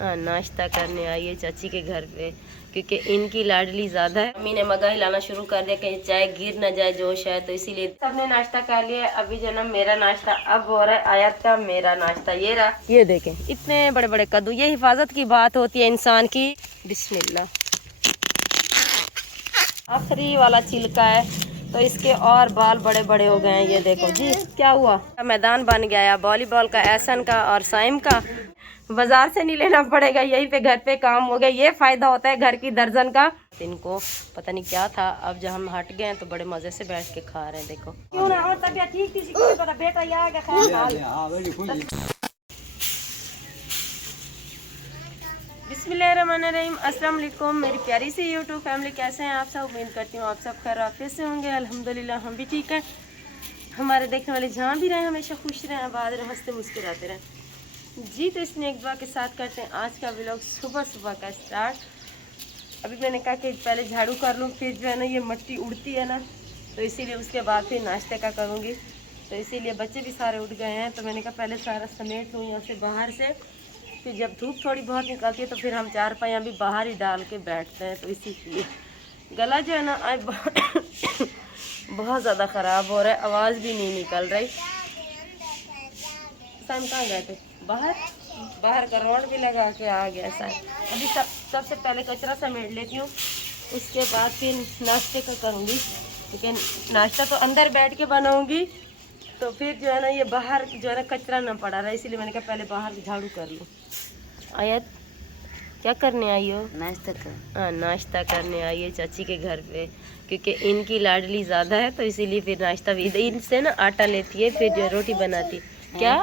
नाश्ता करने आई है चाची के घर पे, क्योंकि इनकी लाडली ज़्यादा है। मम्मी ने मगा हिलाना शुरू कर दिया कहीं चाय गिर ना जाए जोश है, तो इसीलिए सबने नाश्ता कर लिया। अभी जो ना मेरा नाश्ता अब हो रहा है, आयत का मेरा नाश्ता ये रहा। ये देखें इतने बड़े बड़े कद्दू, ये हिफाजत की बात होती है इंसान की। बिस्मिल्लाह, आखिरी वाला छिलका है तो इसके और बाल बड़े बड़े हो गए हैं। ये देखो जी क्या हुआ, मैदान बन गया वॉलीबॉल का, एहसन का और साइम का। बाजार से नहीं लेना पड़ेगा, यहीं पे घर पे काम हो गया। ये फायदा होता है घर की दर्जन का। इनको पता नहीं क्या था, अब जब हम हट गए तो बड़े मजे से बैठ के खा रहे हैं। देखो क्यों ना, और तबीयत ठीक थी पता बेटा ये आ गया। बिस्मिल्लाहिर्रहमानिर्रहीम, अस्सलाम वालेकुम मेरी प्यारी सी यूट्यूब फैमिली, कैसे हैं आप सब? उम्मीद करती हूँ आप सब खैर आफियत से होंगे। अल्हम्दुलिल्लाह हम भी ठीक हैं। हमारे देखने वाले जहाँ भी रहें हमेशा खुश रहें, आबाद रहें, हंसते मुस्कुराते रहें जी। तो इसने एक दुआ के साथ करते हैं आज का व्लॉग सुबह सुबह का स्टार्ट। अभी मैंने कहा कि पहले झाड़ू कर लूँ, फिर जो है ना ये मिट्टी उड़ती है ना, तो इसीलिए उसके बाद फिर नाश्ते का करूँगी। तो इसीलिए बच्चे भी सारे उठ गए हैं, तो मैंने कहा पहले सारा समेट लूँ यहाँ से बाहर से, फिर जब धूप थोड़ी बहुत निकलती है तो फिर हम चार पाइयाँ भी बाहर ही डाल के बैठते हैं। तो इसीलिए गला जो है ना आज बहुत ज़्यादा ख़राब हो रहा है, आवाज़ भी नहीं निकल रही। साइम कहाँ गए थे? बाहर का रोड भी लगा के आ गया साइम। अभी सबसे पहले कचरा समेट लेती हूँ, उसके बाद फिर नाश्ते का करूँगी। लेकिन नाश्ता तो अंदर बैठ के बनाऊँगी, तो फिर जो है ना ये बाहर जो है ना कचरा ना पड़ा रहा, इसीलिए मैंने कहा पहले बाहर झाड़ू कर लूँ। आयत क्या करने आई हो? नाश्ता कर। हाँ नाश्ता करने आई है चाची के घर पे, क्योंकि इनकी लाडली ज़्यादा है, तो इसीलिए फिर नाश्ता भी इनसे ना आटा लेती है, फिर जो रोटी बनाती। क्या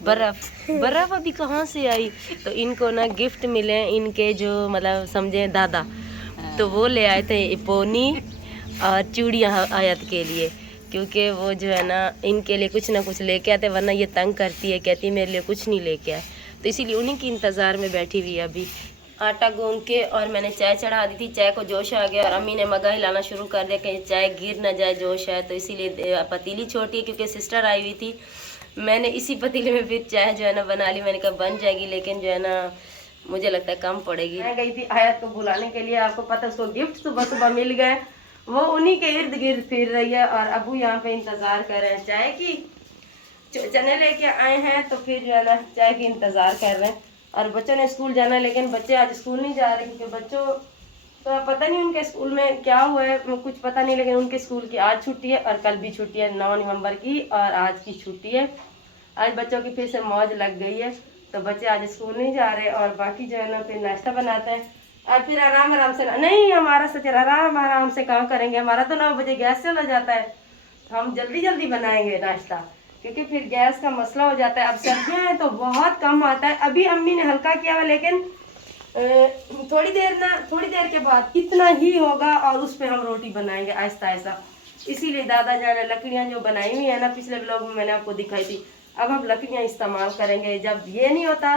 बर्फ़ अभी कहाँ से आई? तो इनको ना गिफ्ट मिले इनके जो मतलब समझे दादा, तो वो ले आए थे पोनी और चूड़ियाँ आयत के लिए, क्योंकि वो जो है ना इनके लिए कुछ ना कुछ लेके आते, वरना ये तंग करती है, कहती है मेरे लिए कुछ नहीं लेके आए। तो इसीलिए उन्हीं की इंतज़ार में बैठी हुई है। अभी आटा गूंद के और मैंने चाय चढ़ा दी थी, चाय को जोश आ गया और अम्मी ने मगा हिलाना शुरू कर दिया कहीं चाय गिर ना जाए जोश है, तो इसीलिए पतीली छोटी है क्योंकि सिस्टर आई हुई थी। मैंने इसी पतीले में फिर चाय जो है ना बना ली। मैंने कहा बन जाएगी, लेकिन जो है ना मुझे लगता है कम पड़ेगी। मैं गई थी आयत को बुलाने के लिए, आपको पता उसको गिफ्ट सुबह सुबह मिल गए, वो उन्हीं के इर्द गिर्द फिर रही है। और अबू यहाँ पे इंतज़ार कर रहे हैं चाय की, चने लेके आए हैं, तो फिर जो है ना चाय की इंतज़ार कर रहे हैं। और बच्चों ने स्कूल जाना है, लेकिन बच्चे आज स्कूल नहीं जा रहे, क्योंकि बच्चों तो पता नहीं उनके स्कूल में क्या हुआ है, कुछ पता नहीं, लेकिन उनके स्कूल की आज छुट्टी है और कल भी छुट्टी है, 9 नवंबर की, और आज की छुट्टी है। आज बच्चों की फिर से मौज लग गई है, तो बच्चे आज स्कूल नहीं जा रहे। और बाकी जो है ना फिर नाश्ता बनाते हैं और फिर आराम से नहीं, हमारा सोच आराम से कहाँ करेंगे, हमारा तो 9 बजे गैस चला जाता है, तो हम जल्दी जल्दी बनाएंगे नाश्ता, क्योंकि फिर गैस का मसला हो जाता है। अब सर्दियाँ हैं तो बहुत कम आता है। अभी अम्मी ने हल्का किया हुआ, लेकिन थोड़ी देर के बाद इतना ही होगा और उस पर हम रोटी बनाएंगे आहिस्ता आहिस्ता। इसीलिए दादा जान लकड़ियाँ जो बनाई हुई है ना, पिछले ब्लॉग में मैंने आपको दिखाई थी, अब हम लकड़ियाँ इस्तेमाल करेंगे। जब ये नहीं होता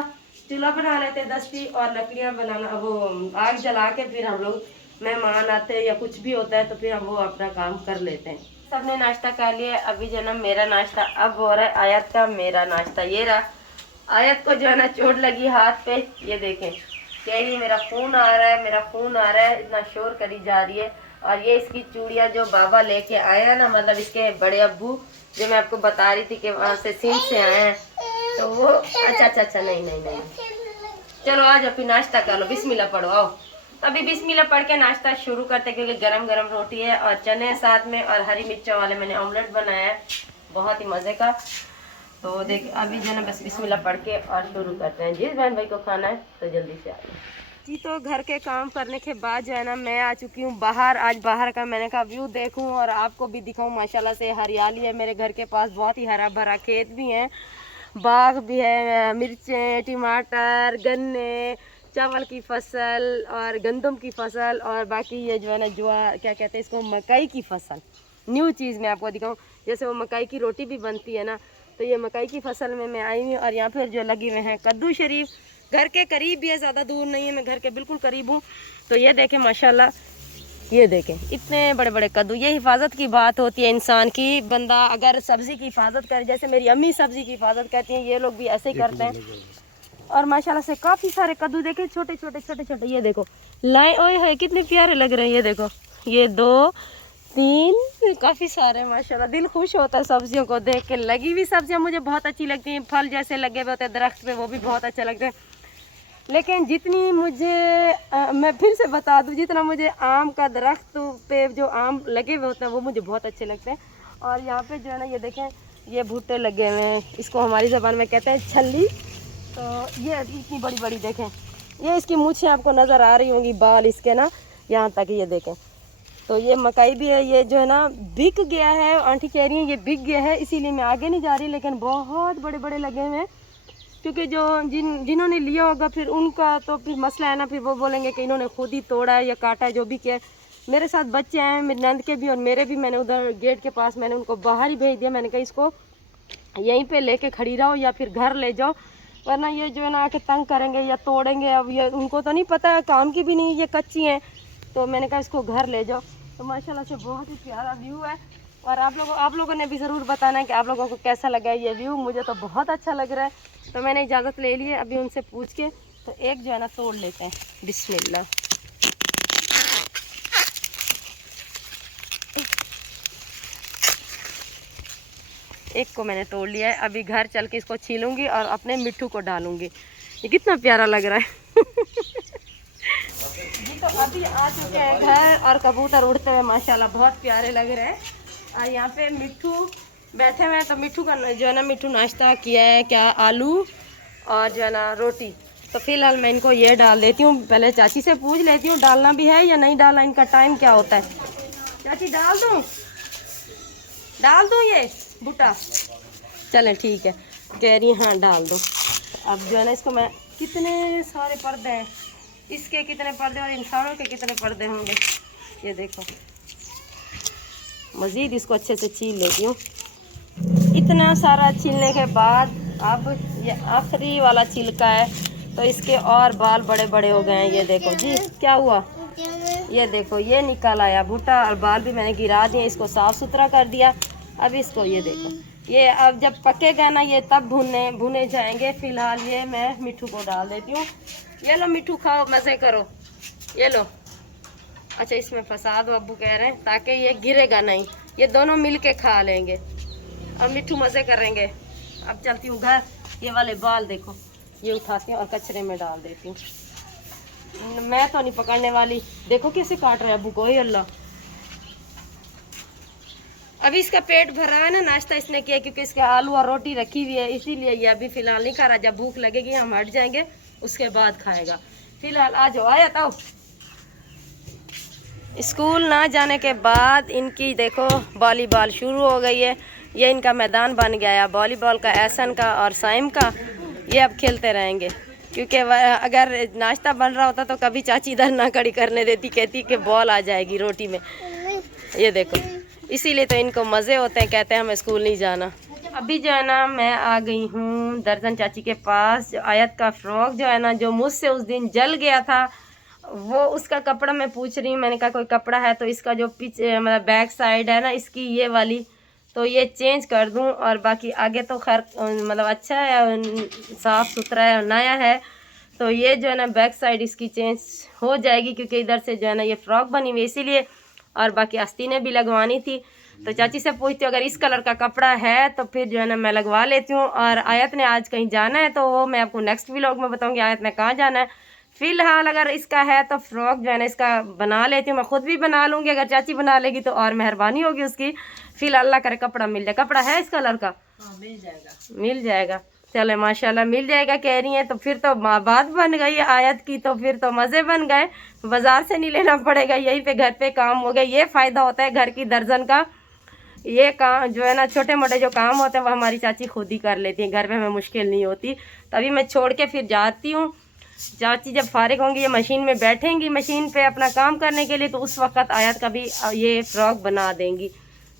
चूल्हा बना लेते दस्ती, और लकड़ियाँ बनाना वो आग जला के फिर हम लोग मेहमान आते हैं या कुछ भी होता है तो फिर हम वो अपना काम कर लेते हैं। सबने नाश्ता कर लिया। अभी जो ना मेरा नाश्ता अब हो रहा है, आयत का मेरा नाश्ता ये रहा। आयत को जो है ना चोट लगी हाथ पे, ये देखें कह रही मेरा खून आ रहा है, मेरा खून आ रहा है, इतना शोर करी जा रही है। और ये इसकी चूड़ियाँ जो बाबा लेके आए हैं ना, मतलब इसके बड़े अब्बू, जो मैं आपको बता रही थी कि वहाँ से सिंध से आए हैं, तो वो अच्छा नहीं चलो आज अभी नाश्ता कर लो, बिस्मिल्लाह पढ़ो आओ। अभी बिस्मिल्लाह पढ़ के नाश्ता शुरू करते, क्योंकि गरम गरम रोटी है और चने साथ में, और हरी मिर्चों वाले मैंने ऑमलेट बनाया है बहुत ही मज़े का। तो देख अभी जो ना बस बिस्मिल्लाह पढ़ के और शुरू करते हैं। जिस बहन भाई को खाना है तो जल्दी से आ जाए जी। तो घर के काम करने के बाद जो है ना मैं आ चुकी हूँ बाहर। आज बाहर का मैंने कहा व्यू देखूँ और आपको भी दिखाऊँ। माशाल्लाह से हरियाली है मेरे घर के पास, बहुत ही हरा भरा खेत भी है, बाग भी है, मिर्चें, टमाटर, गन्ने, चावल की फसल और गंदम की फसल, और बाकी ये जो है ना ज्वार क्या कहते हैं इसको, मकई की फसल। न्यू चीज़ मैं आपको दिखाऊँ, जैसे वो मकई की रोटी भी बनती है ना, तो ये मकई की फसल में मैं आई हूँ। और यहाँ पर जो लगे हुए हैं कद्दू शरीफ, घर के करीब भी है, ज़्यादा दूर नहीं है, मैं घर के बिल्कुल करीब हूँ। तो ये देखें माशाल्लाह, ये देखें इतने बड़े बड़े कद्दू। ये हिफाजत की बात होती है इंसान की, बंदा अगर सब्ज़ी की हिफाजत करे, जैसे मेरी अम्मी सब्ज़ी की हिफाजत करती हैं, ये लोग भी ऐसे ही करते हैं। और माशाल्लाह से काफ़ी सारे कद्दू देखे, छोटे छोटे छोटे छोटे, ये देखो लाइन, ओए है कितने प्यारे लग रहे हैं। ये देखो, ये 2 3 काफ़ी सारे, माशाल्लाह दिल खुश होता है सब्जियों को देख के। लगी हुई सब्जियां मुझे बहुत अच्छी लगती हैं, फल जैसे लगे हुए होते हैं दरख्त पे वो भी बहुत अच्छे लगते हैं। लेकिन जितनी मुझे मैं फिर से बता दूं, जितना मुझे आम का दरख्त पे जो आम लगे हुए होते हैं वो मुझे बहुत अच्छे लगते हैं। और यहाँ पे जो है ना, ये देखें, ये भुट्टे लगे हुए हैं, इसको हमारी ज़बान में कहते हैं छल्ली। तो ये इतनी बड़ी बड़ी देखें, ये इसकी मूछें आपको नज़र आ रही होंगी, बाल इसके ना यहाँ तक, ये देखें। तो ये मकई भी है, ये जो है ना बिक गया है, आंटी कह रही हैं ये बिक गया है, इसीलिए मैं आगे नहीं जा रही। लेकिन बहुत बड़े बड़े लगे हुए हैं, क्योंकि जो जिन्होंने लिया होगा फिर उनका तो फिर मसला है ना, फिर वो बोलेंगे कि इन्होंने खुद ही तोड़ा है या काटा है, जो भी किया है। मेरे साथ बच्चे हैं, मेरी नंद के भी और मेरे भी, मैंने उधर गेट के पास मैंने उनको बाहर ही भेज दिया। मैंने कहा इसको यहीं पे लेके खड़ी रहो या फिर घर ले जाओ, वरना ये जो है ना आके तंग करेंगे या तोड़ेंगे। अब ये उनको तो नहीं पता, काम की भी नहीं, ये कच्ची हैं। तो मैंने कहा इसको घर ले जाओ। तो माशाल्लाह से बहुत ही प्यारा व्यू है। और आप लोगों ने भी ज़रूर बताना है कि आप लोगों को कैसा लगा ये व्यू। मुझे तो बहुत अच्छा लग रहा है। तो मैंने इजाज़त ले ली है, अभी उनसे पूछ के तो एक जो है ना तोड़ लेते हैं। बिस्मिल्लाह। एक को मैंने तोड़ लिया है, अभी घर चल के इसको छीलूंगी और अपने मिट्ठू को डालूंगी। ये कितना प्यारा लग रहा है। जी तो अभी आ चुके हैं घर और कबूतर उड़ते हुए माशाल्लाह बहुत प्यारे लग रहे हैं। और यहाँ पे मिट्ठू बैठे हुए हैं। तो मिट्ठू का जो है ना, मिट्ठू नाश्ता किया है क्या, आलू और जो है ना रोटी। तो फिलहाल मैं इनको ये डाल देती हूँ। पहले चाची से पूछ लेती हूँ डालना भी है या नहीं डालना, इनका टाइम क्या होता है। चाची डाल दूँ ये बूटा? चलें ठीक है, कह रही हाँ डाल दो। अब जो है ना इसको मैं, कितने सारे पर्दे हैं, इसके कितने पर्दे और इंसानों के कितने पर्दे होंगे, ये देखो। मज़ीद इसको अच्छे से छील लेती हूँ। इतना सारा छीलने के बाद अब ये आखिरी वाला छिलका है, तो इसके और बाल बड़े बड़े हो गए हैं। ये देखो जी क्या हुआ, ये देखो ये निकल आया भुट्टा और बाल भी मैंने गिरा दिए, इसको साफ़ सुथरा कर दिया। अब इसको ये देखो, ये अब जब पकेगा ना ये तब भुने जाएंगे। फ़िलहाल ये मैं मिट्ठू को डाल देती हूँ। ये लो मिट्ठू खाओ, मज़े करो, ये लो। अच्छा इसमें फंसा दो, अब्बू कह रहे हैं, ताकि ये गिरेगा नहीं, ये दोनों मिल के खा लेंगे। अब मिट्ठू मज़े करेंगे। अब चलती हूँ घर। ये वाले बाल देखो, ये उठाती हूँ और कचरे में डाल देती हूँ। मैं तो नहीं पकड़ने वाली। देखो कैसे काट रहे हैं अब्बू को, अल्लाह। अभी इसका पेट भर रहा है ना, नाश्ता इसने किया क्योंकि इसके आलू और रोटी रखी हुई है, इसीलिए ये अभी फ़िलहाल नहीं खा रहा। जब भूख लगेगी हम हट जाएंगे, उसके बाद खाएगा। फ़िलहाल आ जाओ, आया तो। स्कूल ना जाने के बाद इनकी देखो वॉलीबॉल शुरू हो गई है। ये इनका मैदान बन गया है वॉलीबॉल का, एहसन का और साइम का। ये अब खेलते रहेंगे, क्योंकि अगर नाश्ता बन रहा होता तो कभी चाची इधर ना खड़ी करने देती, कहती कि बॉल आ जाएगी रोटी में। ये देखो, इसीलिए तो इनको मज़े होते हैं, कहते हैं हमें स्कूल नहीं जाना। अभी जो है ना मैं आ गई हूँ दर्जन चाची के पास। जो आयत का फ़्रॉक जो है ना, जो मुझसे उस दिन जल गया था, वो उसका कपड़ा मैं पूछ रही हूँ। मैंने कहा कोई कपड़ा है तो इसका जो पीछे मतलब बैक साइड है ना इसकी, ये वाली, तो ये चेंज कर दूँ। और बाकी आगे तो खैर मतलब अच्छा है, साफ़ सुथरा है, नया है। तो ये जो है ना बैक साइड इसकी चेंज हो जाएगी, क्योंकि इधर से जो है ना ये फ़्रॉक बनी हुई, इसीलिए। और बाकी आस्तीनें भी लगवानी थी। तो चाची से पूछती हूँ अगर इस कलर का कपड़ा है तो फिर जो है ना मैं लगवा लेती हूँ। और आयत ने आज कहीं जाना है, तो वो मैं आपको नेक्स्ट व्लॉग में बताऊँगी आयत ने कहाँ जाना है। फ़िलहाल अगर इसका है तो फ़्रॉक जो है ना इसका बना लेती हूँ, मैं ख़ुद भी बना लूँगी। अगर चाची बना लेगी तो और मेहरबानी होगी उसकी। फ़िलहाल अल्लाह करे कपड़ा मिल जाए। कपड़ा है इस कलर का? हाँ मिल जाएगा। चले माशाल्लाह मिल जाएगा कह रही हैं, तो फिर तो बात बन गई आयत की, तो फिर तो मज़े बन गए। बाज़ार से नहीं लेना पड़ेगा, यहीं पे घर पे काम हो गया। ये फ़ायदा होता है घर की दर्जन का। ये काम जो है ना, छोटे मोटे जो काम होते हैं वो हमारी चाची खुद ही कर लेती हैं, घर में हमें मुश्किल नहीं होती। तभी मैं छोड़ के फिर जाती हूँ। चाची जब फारिग होंगी, ये मशीन में बैठेंगी मशीन पे अपना काम करने के लिए, तो उस वक़्त आयत का भी ये फ़्रॉक बना देंगी।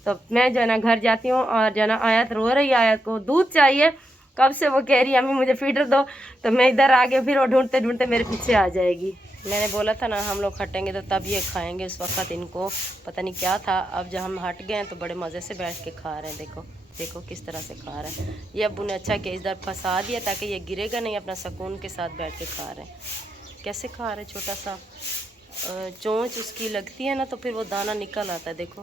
तो मैं जो है ना घर जाती हूँ। और जो है ना आयत रो रही है, आयत को दूध चाहिए कब से, वो कह रही है अम्मी मुझे फीडर दो। तो मैं इधर आगे, फिर वो ढूंढते ढूंढते मेरे पीछे आ जाएगी। मैंने बोला था ना हम लोग हटेंगे तो तब ये खाएंगे, उस वक़्त इनको पता नहीं क्या था। अब जब हम हट गए हैं तो बड़े मज़े से बैठ के खा रहे हैं। देखो देखो किस तरह से खा रहा है। ये अब्बू ने अच्छा कि इधर फंसा दिया ताकि ये गिरेगा नहीं, अपना सुकून के साथ बैठ के खा रहे हैं। कैसे खा रहे, छोटा सा चोंच उसकी लगती है ना तो फिर वो दाना निकल आता है। देखो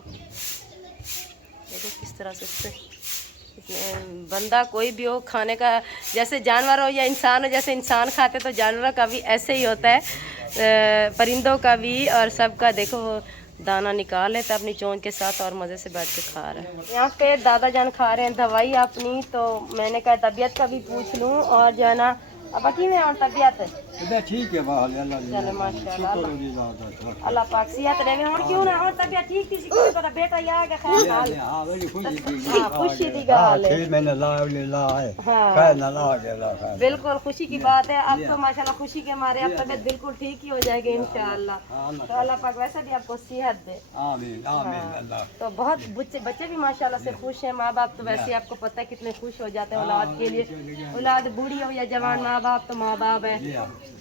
देखो किस तरह से उससे बंदा कोई भी हो खाने का, जैसे जानवर हो या इंसान हो, जैसे इंसान खाते तो जानवरों का भी ऐसे ही होता है, परिंदों का भी और सबका। देखो वो दाना निकाल लेता अपनी चोंच के साथ और मज़े से बैठ के खा रहा है। यहाँ पे दादा जान खा रहे हैं दवाई अपनी, तो मैंने कहा तबीयत का भी पूछ लूँ और जो है ना अब की में और तबीयत ठीक है चलो माशाल्लाह अल्लाह पाक सिहत रहे और क्यों ना और तबीयत ठीक थी सिको तो बेटा ये आ गया खैर हाल खुशी दी गाल है। मैंने ला है हाँ ना ला गया बिल्कुल खुशी की बात है। अब तो माशाल्लाह खुशी के मारे अब तबीयत बिल्कुल ठीक ही हो जाएगी इंशाअल्लाह। तो अल्लाह पाक वैसे भी आपको सेहत दे। आमीन आमीन अल्लाह। तो बहुत बच्चे भी माशाल्लाह से खुश हैं। माँ बाप तो वैसे आपको पता है कितने खुश हो जाते हैं औलाद के लिए। औलाद बूढ़ी हो या जवान, माँ बाप तो माँ बाप है।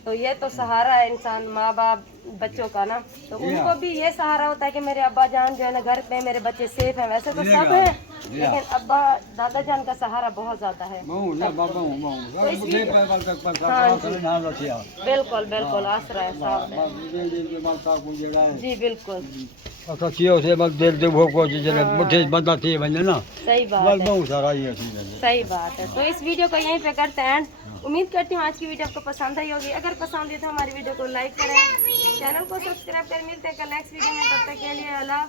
तो ये तो सहारा है इंसान माँ बाप बच्चों का ना, तो उनको भी ये सहारा होता है कि मेरे अब्बा जान जो है ना घर पे, मेरे बच्चे सेफ हैं। वैसे तो सब है लेकिन अब्बा दादा जान का सहारा बहुत ज्यादा है। बिल्कुल बिल्कुल आसरा है साहब जी बिल्कुल सही बात है सही बात है। तो इस वीडियो को यहीं पे करते हैं एंड। उम्मीद करती हूँ आज की वीडियो आपको पसंद आई होगी। अगर पसंद आई तो हमारी वीडियो को लाइक करें, चैनल को सब्सक्राइब करें। मिलते हैं कल नेक्स्ट वीडियो में, तब तक के लिए अल्लाह।